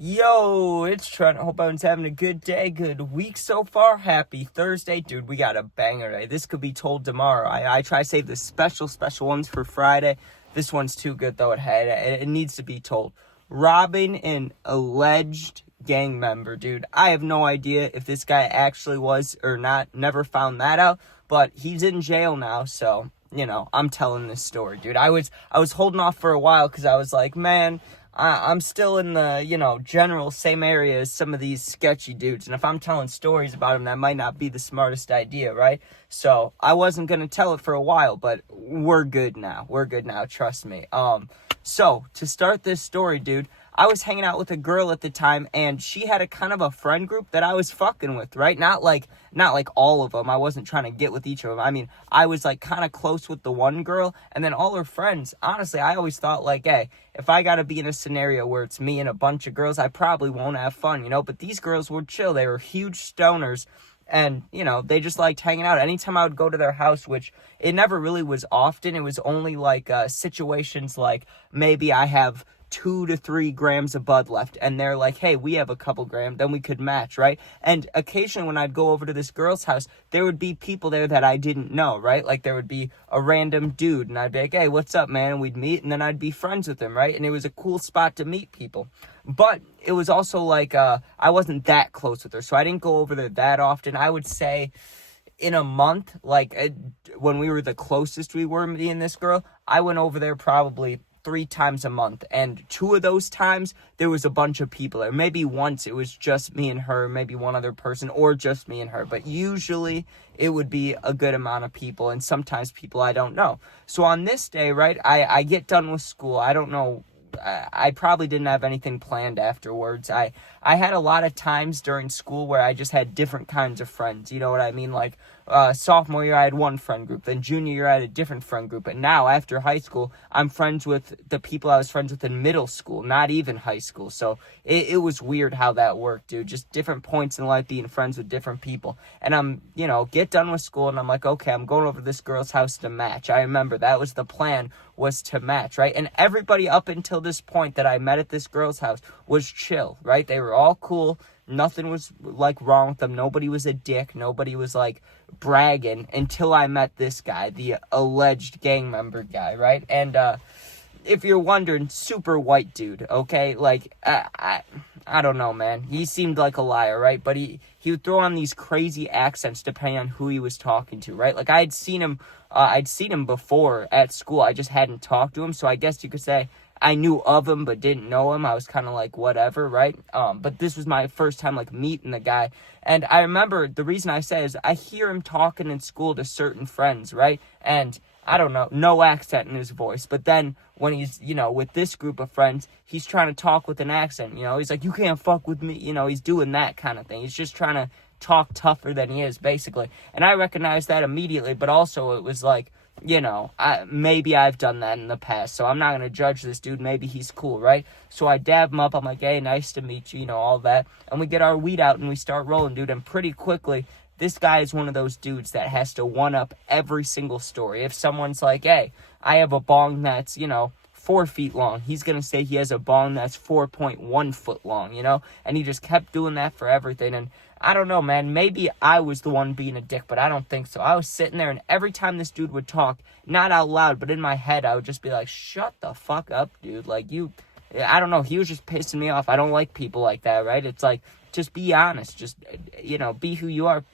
Yo, it's Trent. Hope everyone's having a good day, good week so far. Happy Thursday. Dude, we got a banger today. This could be told tomorrow. I try to save the special ones for Friday. This one's too good, though. It needs to be told. Robbing an alleged gang member, dude. I have no idea if this guy actually was or not. Never found that out. But he's in jail now, so, I'm telling this story, dude. I was holding off for a while because I was like, man, I'm still in the, general same area as some of these sketchy dudes. And if I'm telling stories about them, that might not be the smartest idea, right? So I wasn't going to tell it for a while, but we're good now. Trust me. So to start this story, dude, I was hanging out with a girl at the time, and she had a kind of a friend group that I was fucking with, right? Not like all of them. I wasn't trying to get with each of them. I mean, I was like kind of close with the one girl, and then all her friends. Honestly, I always thought like, hey, if I gotta be in a scenario where it's me and a bunch of girls, I probably won't have fun, But these girls were chill. They were huge stoners. And, they just liked hanging out. Anytime I would go to their house, which it never really was often, it was only like situations like maybe I have 2 to 3 grams of bud left, and they're like, hey, we have a couple grams, then we could match, right? And occasionally when I'd go over to this girl's house, there would be people there that I didn't know, right? Like there would be a random dude, and I'd be like, hey, what's up, man? And we'd meet, and then I'd be friends with him, right? And it was a cool spot to meet people. But it was also like I wasn't that close with her, so I didn't go over there that often. I would say in a month, when we were the closest we were, me and this girl, I went over there probably 3 times a month, and 2 of those times there was a bunch of people there. Maybe once it was just me and her, maybe one other person, or just me and her, but usually it would be a good amount of people, and sometimes people I don't know. So on this day, right, I get done with school. I don't know, I probably didn't have anything planned afterwards. I had a lot of times during school where I just had different kinds of friends, you know what I mean? Like sophomore year I had one friend group, then junior year I had a different friend group, and now after high school I'm friends with the people I was friends with in middle school, not even high school. So it was weird how that worked, dude. Just different points in life being friends with different people. And I'm, get done with school and I'm like, okay, I'm going over to this girl's house to match. I remember that was the plan, was to match, right? And everybody up until this point that I met at this girl's house was chill, right? They were all cool. Nothing was like wrong with them. Nobody was a dick. Nobody was like bragging until I met this guy, the alleged gang member guy, right? And if you're wondering, super white dude, okay? Like I don't know, man. He seemed like a liar, right? But he would throw on these crazy accents depending on who he was talking to, right? Like I'd seen him before at school. I just hadn't talked to him, so I guess you could say I knew of him but didn't know him. I was kind of like whatever, right? But this was my first time like meeting the guy, and I remember the reason I say is I hear him talking in school to certain friends, right? And I don't know, no accent in his voice. But then when he's, with this group of friends, he's trying to talk with an accent, he's like, you can't fuck with me, he's doing that kind of thing. He's just trying to talk tougher than he is, basically. And I recognized that immediately, but also it was like, maybe I've done that in the past, so I'm not going to judge this dude. Maybe he's cool, right? So I dab him up. I'm like, hey, nice to meet you, all that. And we get our weed out and we start rolling, dude. And pretty quickly, this guy is one of those dudes that has to one-up every single story. If someone's like, hey, I have a bong that's, 4 feet long, he's going to say he has a bong that's 4.1 foot long, And he just kept doing that for everything. And I don't know, man, maybe I was the one being a dick, but I don't think so. I was sitting there, and every time this dude would talk, not out loud, but in my head, I would just be like, shut the fuck up, dude. Like, I don't know, he was just pissing me off. I don't like people like that, right? It's like, just be honest. Just, be who you are.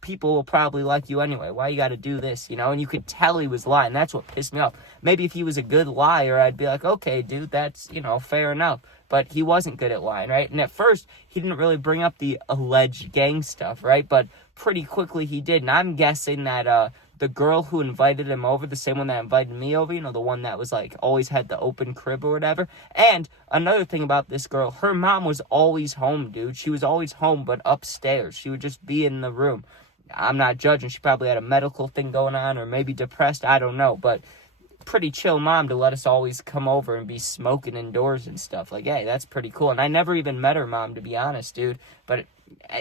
People will probably like you anyway. Why you got to do this, And you could tell he was lying. That's what pissed me off. Maybe if he was a good liar, I'd be like, okay, dude, that's, fair enough. But he wasn't good at lying, right? And at first, he didn't really bring up the alleged gang stuff, right? But pretty quickly he did. And I'm guessing that the girl who invited him over, the same one that invited me over, the one that was like always had the open crib or whatever. And another thing about this girl, her mom was always home, dude. She was always home, but upstairs. She would just be in the room. I'm not judging. She probably had a medical thing going on, or maybe depressed. I don't know. But pretty chill mom to let us always come over and be smoking indoors and stuff. Like, hey, that's pretty cool. And I never even met her mom, to be honest, dude. But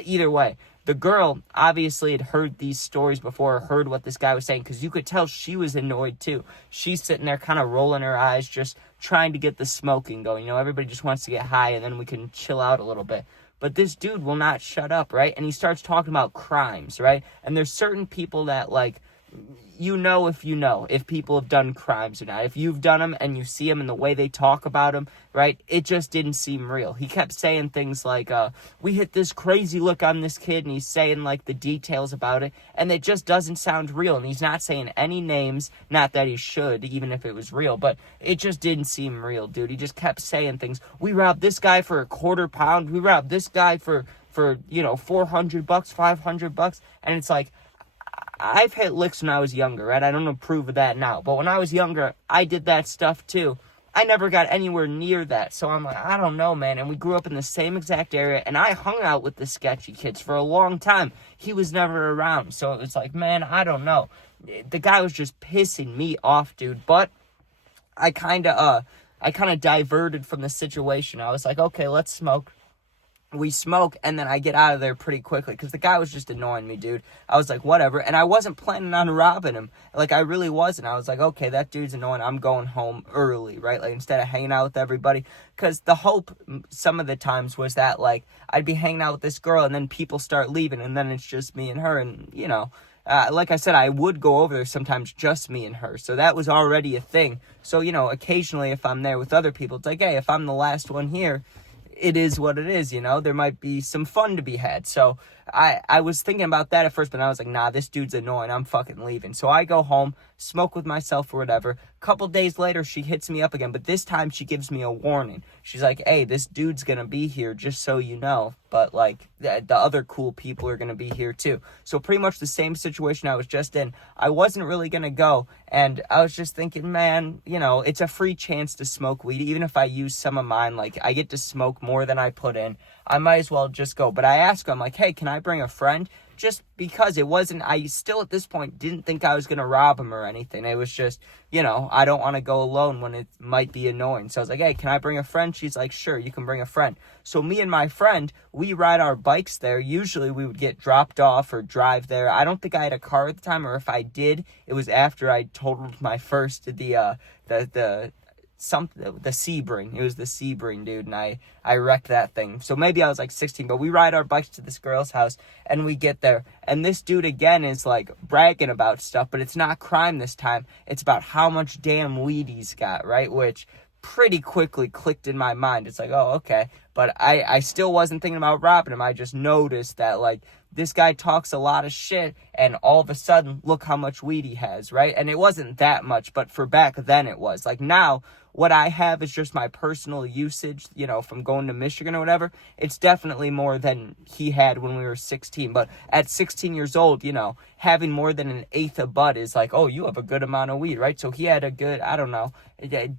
either way, the girl obviously had heard these stories before, heard what this guy was saying, because you could tell she was annoyed too. She's sitting there kind of rolling her eyes, just trying to get the smoking going. Everybody just wants to get high and then we can chill out a little bit. But this dude will not shut up, right? And he starts talking about crimes, right? And there's certain people that, like, if people have done crimes or not. If you've done them and you see them and the way they talk about them, right, it just didn't seem real. He kept saying things like, we hit this crazy look on this kid, and he's saying, like, the details about it, and it just doesn't sound real, and he's not saying any names, not that he should, even if it was real, but it just didn't seem real, dude. He just kept saying things. We robbed this guy for a £1/4. We robbed this guy for $400, $500, and it's like, I've hit licks when I was younger, right? I don't approve of that now. But when I was younger, I did that stuff too. I never got anywhere near that. So I'm like, I don't know, man. And we grew up in the same exact area. And I hung out with the sketchy kids for a long time. He was never around. So it was like, man, I don't know. The guy was just pissing me off, dude. But I kind of diverted from the situation. I was like, okay, let's smoke. We smoke, and then I get out of there pretty quickly, because the guy was just annoying me, dude. I was like, whatever, and I wasn't planning on robbing him. Like, I really wasn't. I was like, okay, that dude's annoying. I'm going home early, right? Like, instead of hanging out with everybody, because the hope some of the times was that, like, I'd be hanging out with this girl, and then people start leaving, and then it's just me and her, and, like I said, I would go over there sometimes just me and her, so that was already a thing. So, occasionally if I'm there with other people, it's like, hey, if I'm the last one here, it is what it is, there might be some fun to be had. So I was thinking about that at first, but I was like, nah, this dude's annoying. I'm fucking leaving. So I go home, smoke with myself or whatever. Couple days later, she hits me up again, but this time she gives me a warning. She's like, hey, this dude's gonna be here, just so you know. But, like, the other cool people are gonna be here too. So pretty much the same situation I was just in. I wasn't really gonna go, and I was just thinking, man, it's a free chance to smoke weed. Even if I use some of mine, like, I get to smoke more than I put in. I might as well just go. But I asked her, I'm like, hey, can I bring a friend? Just because I still at this point didn't think I was going to rob him or anything. It was just, I don't want to go alone when it might be annoying. So I was like, hey, can I bring a friend? She's like, sure, you can bring a friend. So me and my friend, we ride our bikes there. Usually we would get dropped off or drive there. I don't think I had a car at the time, or if I did, it was after I totaled my first, the Sebring. It was the Sebring, dude, and I wrecked that thing. So maybe I was like 16, but we ride our bikes to this girl's house, and we get there, and this dude again is like bragging about stuff, but it's not crime this time. It's about how much damn weed he's got, right? Which pretty quickly clicked in my mind. It's like, oh, okay. But I still wasn't thinking about robbing him. I just noticed that, like, this guy talks a lot of shit, and all of a sudden, look how much weed he has, right? And it wasn't that much, but for back then it was. Like, now, what I have is just my personal usage, from going to Michigan or whatever. It's definitely more than he had when we were 16. But at 16 years old, having more than an eighth of bud is like, oh, you have a good amount of weed, right? So he had a good, I don't know,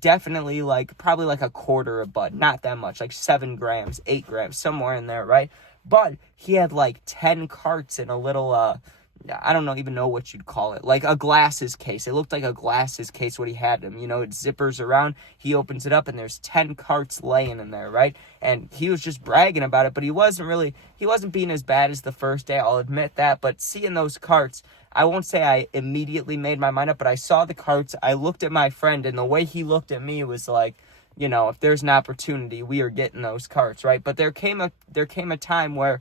definitely probably like a quarter of bud. Not that much, like 7 grams, 8 grams, somewhere in there, right? But he had like 10 carts in a little, I don't even know what you'd call it, like a glasses case. It looked like a glasses case what he had him, it zippers around. He opens it up and there's 10 carts laying in there, right? And he was just bragging about it, but he wasn't being as bad as the first day, I'll admit that. But seeing those carts, I won't say I immediately made my mind up, but I saw the carts, I looked at my friend, and the way he looked at me was like, if there's an opportunity, we are getting those carts, right? But there came a time where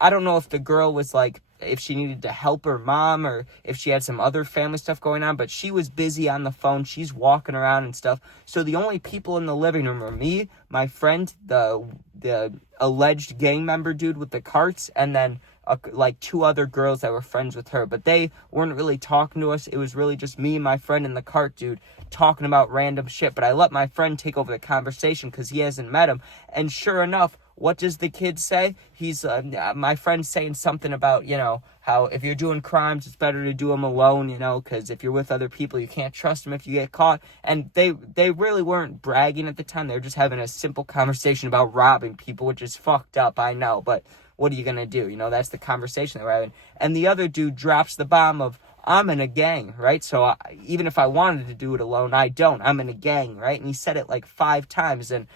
I don't know if the girl was like, if she needed to help her mom or if she had some other family stuff going on, but she was busy on the phone. She's walking around and stuff. So the only people in the living room are me, my friend, the alleged gang member dude with the carts, and then like 2 other girls that were friends with her. But they weren't really talking to us. It was really just me, my friend, and the cart dude talking about random shit. But I let my friend take over the conversation because he hasn't met him. And sure enough, what does the kid say? He's my friend's saying something about, how if you're doing crimes, it's better to do them alone, because if you're with other people, you can't trust them if you get caught. And they really weren't bragging at the time. They were just having a simple conversation about robbing people, which is fucked up, I know. But what are you going to do? That's the conversation they were having. And the other dude drops the bomb of, I'm in a gang, right? So even if I wanted to do it alone, I don't. I'm in a gang, right? And he said it like 5 times, and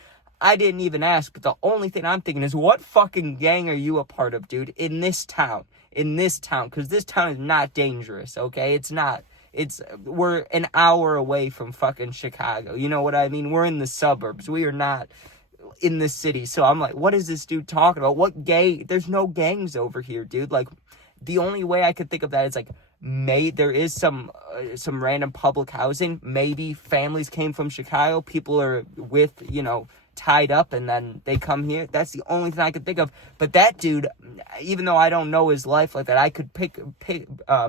I didn't even ask, but the only thing I'm thinking is, what fucking gang are you a part of, dude, in this town? Because this town is not dangerous, okay? It's not. we're an hour away from fucking Chicago. You know what I mean? We're in the suburbs. We are not in the city. So I'm like, what is this dude talking about? What gang? There's no gangs over here, dude. Like, the only way I could think of that is like, there is some random public housing. Maybe families came from Chicago. People are tied up, and then they come here. That's the only thing I could think of. But that dude, even though I don't know his life like that, I could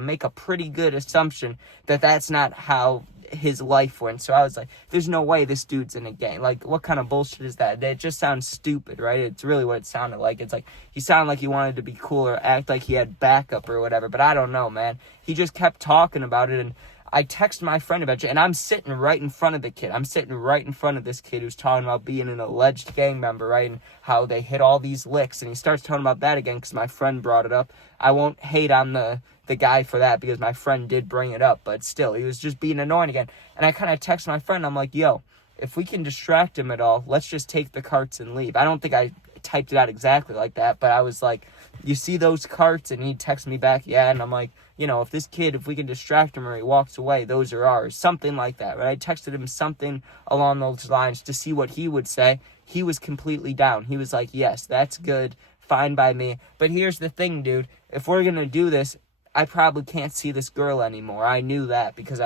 make a pretty good assumption that that's not how his life went. So I was like, there's no way this dude's in a gang. Like, what kind of bullshit is that? It just sounds stupid, right? It's really what it sounded like. It's like he sounded like he wanted to be cool or act like he had backup or whatever, but I don't know, man. He just kept talking about it, and I texted my friend about it, and I'm sitting right in front of the kid. I'm sitting right in front of this kid who's talking about being an alleged gang member, right, and how they hit all these licks, and he starts talking about that again because my friend brought it up. I won't hate on the guy for that because my friend did bring it up, but still, he was just being annoying again. And I kind of texted my friend, I'm like, yo, if we can distract him at all, let's just take the carts and leave. I don't think I typed it out exactly like that, but I was like, you see those carts? And he texted me back, yeah, and I'm like, if we can distract him or he walks away, those are ours. Something like that, right? I texted him something along those lines to see what he would say. He was completely down. He was like, yes, that's good, fine by me. But here's the thing, dude. If we're going to do this, I probably can't see this girl anymore. I knew that because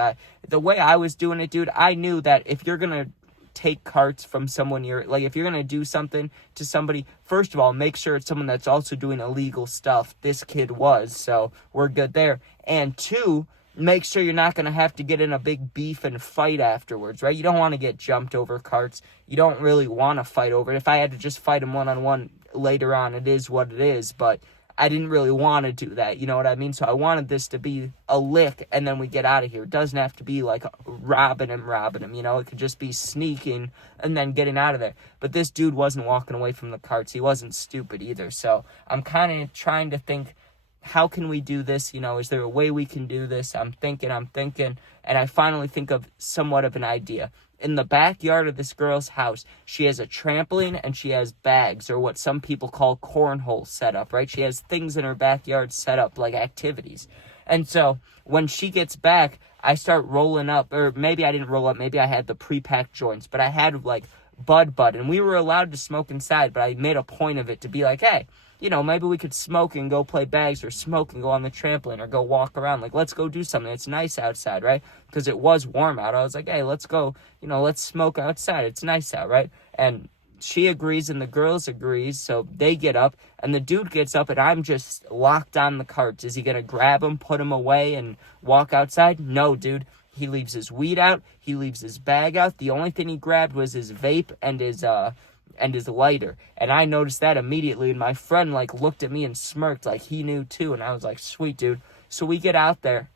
the way I was doing it, dude, I knew that if you're going to take carts from someone if you're going to do something to somebody, first of all, make sure it's someone that's also doing illegal stuff. This kid was, so we're good there. And two, make sure you're not going to have to get in a big beef and fight afterwards, right? You don't want to get jumped over carts. You don't really want to fight over it. If I had to just fight him one-on-one later on, it is what it is, but I didn't really want to do that, you know what I mean? So I wanted this to be a lick, and then we get out of here. It doesn't have to be like robbing him, It could just be sneaking and then getting out of there. But this dude wasn't walking away from the carts. He wasn't stupid either. So I'm kind of trying to think, how can we do this? Is there a way we can do this? I'm thinking, and I finally think of somewhat of an idea. In the backyard of this girl's house, she has a trampoline and she has bags, or what some people call cornhole set up, right? She has things in her backyard set up, like activities. And so when she gets back, I start rolling up, or maybe I didn't roll up, maybe I had the pre-packed joints, but I had like bud, and we were allowed to smoke inside, but I made a point of it to be like, hey, maybe we could smoke and go play bags, or smoke and go on the trampoline, or go walk around. Like, let's go do something. It's nice outside, right? Because it was warm out. I was like, hey, let's go, let's smoke outside. It's nice out, right? And she agrees and the girls agrees, so they get up, and the dude gets up, and I'm just locked on the carts. Is he going to grab him, put him away, and walk outside? No, dude. He leaves his weed out. He leaves his bag out. The only thing he grabbed was his vape and his lighter. And I noticed that immediately, and my friend looked at me and smirked like he knew too, and I was like, sweet, dude. So we get out there,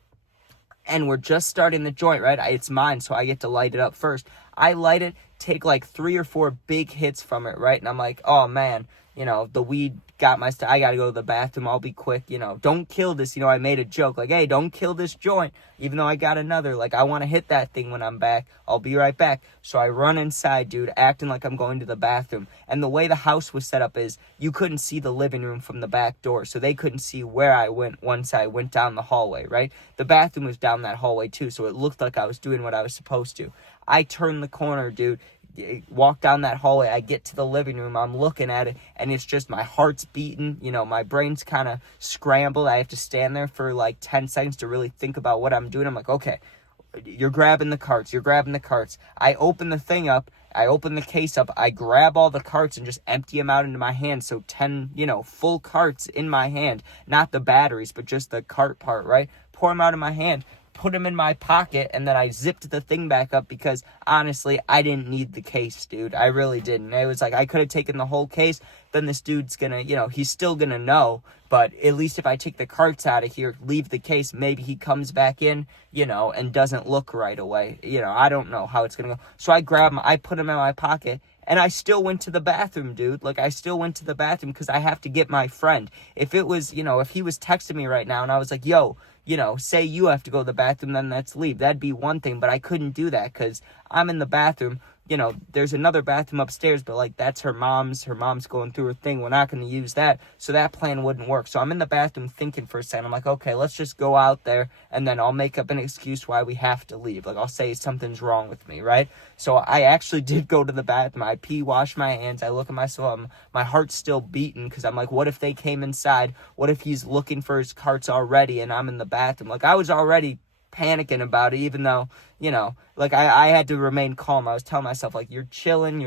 and we're just starting the joint, right? It's mine, so I get to light it up first. I light it, take 3 or 4 big hits from it, right? And I'm like, oh man, the weed got my I gotta go to the bathroom, I'll be quick, don't kill this. I made a joke like, hey, don't kill this joint, even though I got another, I want to hit that thing when I'm back. I'll be right back. So I run inside, dude, acting like I'm going to the bathroom. And the way the house was set up is you couldn't see the living room from the back door, so they couldn't see where I went once I went down the hallway, right? The bathroom was down that hallway too, so it looked like I was doing what I was supposed to. I turned the corner, dude, walk down that hallway, I get to the living room, I'm looking at it, and it's just my heart's beating, my brain's kind of scrambled. I have to stand there for 10 seconds to really think about what I'm doing. I'm like, okay, you're grabbing the carts. I open the thing up, I open the case up, I grab all the carts and just empty them out into my hand, so 10, full carts in my hand, not the batteries, but just the cart part, right? Pour them out in my hand, put them in my pocket, and then I zipped the thing back up because, honestly, I didn't need the case, dude. I really didn't. It was like I could have taken the whole case, then this dude's gonna, he's still gonna know, but at least if I take the carts out of here, leave the case, maybe he comes back in, and doesn't look right away. I don't know how it's gonna go. So I grab him, I put him in my pocket, and I still went to the bathroom, dude. I still went to the bathroom because I have to get my friend. If it was, if he was texting me right now and I was like, yo, say you have to go to the bathroom, then let's leave. That'd be one thing, but I couldn't do that because I'm in the bathroom you know, there's another bathroom upstairs, but like that's her mom's going through her thing. We're not going to use that. So that plan wouldn't work. So I'm in the bathroom thinking for a second. I'm like, okay, let's just go out there and then I'll make up an excuse why we have to leave. Like I'll say something's wrong with me, right? So I actually did go to the bathroom. I pee, wash my hands. I look at myself. My heart's still beating because I'm like, what if they came inside? What if he's looking for his carts already and I'm in the bathroom? Like I was already panicking about it, even though, you know, like I had to remain calm. I was telling myself, like, you're chilling,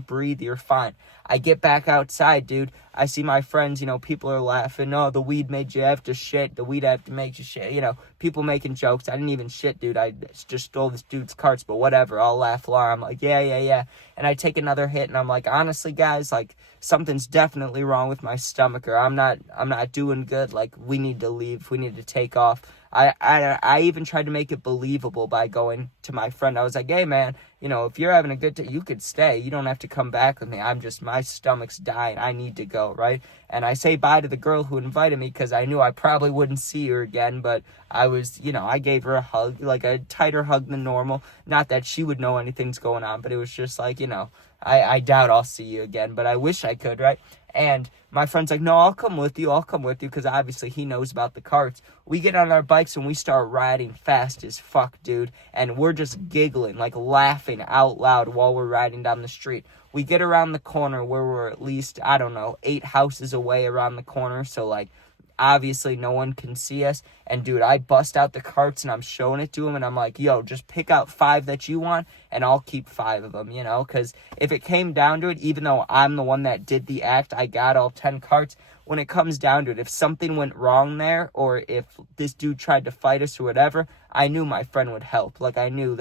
breathe, you're fine. I get back outside, dude. I see my friends, you know, people are laughing. Oh, the weed made you have to shit. The weed have to make you shit. You know, people making jokes. I didn't even shit, dude. I just stole this dude's carts, but whatever. I'll laugh along. I'm like, yeah. And I take another hit, and I'm like, honestly, guys, like, something's definitely wrong with my stomach, or I'm not doing good. Like, we need to leave. We need to take off. I even tried to make it believable by going to my friend. I was like, hey, man, you know, if you're having a good day, you could stay. You don't have to come back with me. My stomach's dying. I need to go, right? And I say bye to the girl who invited me because I knew I probably wouldn't see her again. But I was, you know, I gave her a hug, like a tighter hug than normal. Not that she would know anything's going on, but it was just like, you know, I doubt I'll see you again, but I wish I could, right? And my friend's like, no, I'll come with you, because obviously he knows about the carts. We get on our bikes and we start riding fast as fuck, dude. And we're just giggling, like laughing out loud while we're riding down the street. We get around the corner where we're at least, 8 houses away around the corner. So, like, obviously no one can see us. And dude, I bust out the carts and I'm showing it to him and I'm like, yo, just pick out 5 that you want and I'll keep 5 of them, you know, because if it came down to it, even though I'm the one that did the act, I got all 10 carts. When it comes down to it, if something went wrong there or if this dude tried to fight us or whatever, I knew my friend would help. Like, I knew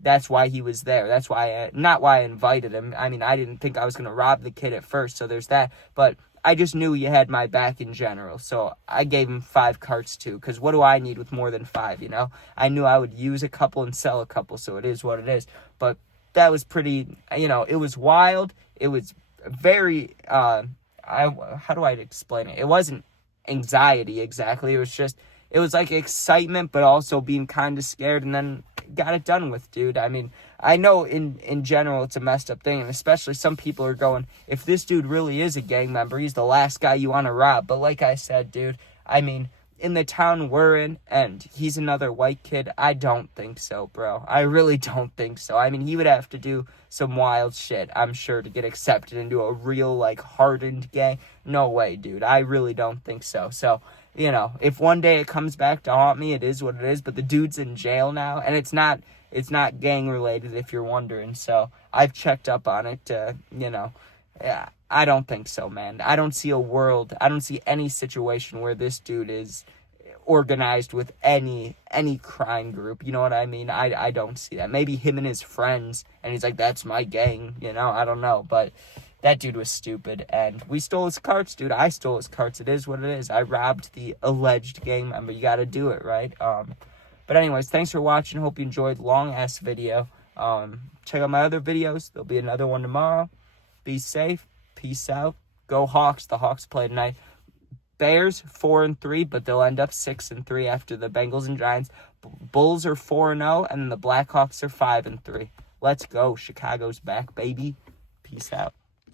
that's why he was there. That's why, not why I invited him. I mean, I didn't think I was going to rob the kid at first, so there's that. But I just knew you had my back in general, so I gave him 5 carts too, because what do I need with more than 5, you know? I knew I would use a couple and sell a couple, so it is what it is. But that was pretty, you know, it was wild. It was very, how do I explain it? It wasn't anxiety exactly. It was like excitement, but also being kind of scared, and then got it done with, dude. I mean, I know in general it's a messed up thing, and especially some people are going, if this dude really is a gang member, he's the last guy you want to rob. But like I said, dude, I mean, in the town we're in, and he's another white kid, I don't think so, bro. I really don't think so. I mean, he would have to do some wild shit, I'm sure, to get accepted into a real, like, hardened gang. No way, dude. I really don't think so. So, you know, if one day it comes back to haunt me, it is what it is. But the dude's in jail now, and it's not gang related, if you're wondering. So I've checked up on it. You know, yeah, I don't think so, man. I don't see any situation where this dude is organized with any crime group. You know what I mean? I don't see that. Maybe him and his friends, and he's like, that's my gang. You know, I don't know, but that dude was stupid, and we stole his carts, dude. I stole his carts. It is what it is. I robbed the alleged gang member. You got to do it, right? But anyways, thanks for watching. Hope you enjoyed. Long-ass video. Check out my other videos. There'll be another one tomorrow. Be safe. Peace out. Go Hawks. The Hawks play tonight. Bears 4-3, but they'll end up 6-3 after the Bengals and Giants. Bulls are 4-0, and then the Blackhawks are 5-3. Let's go. Chicago's back, baby. Peace out.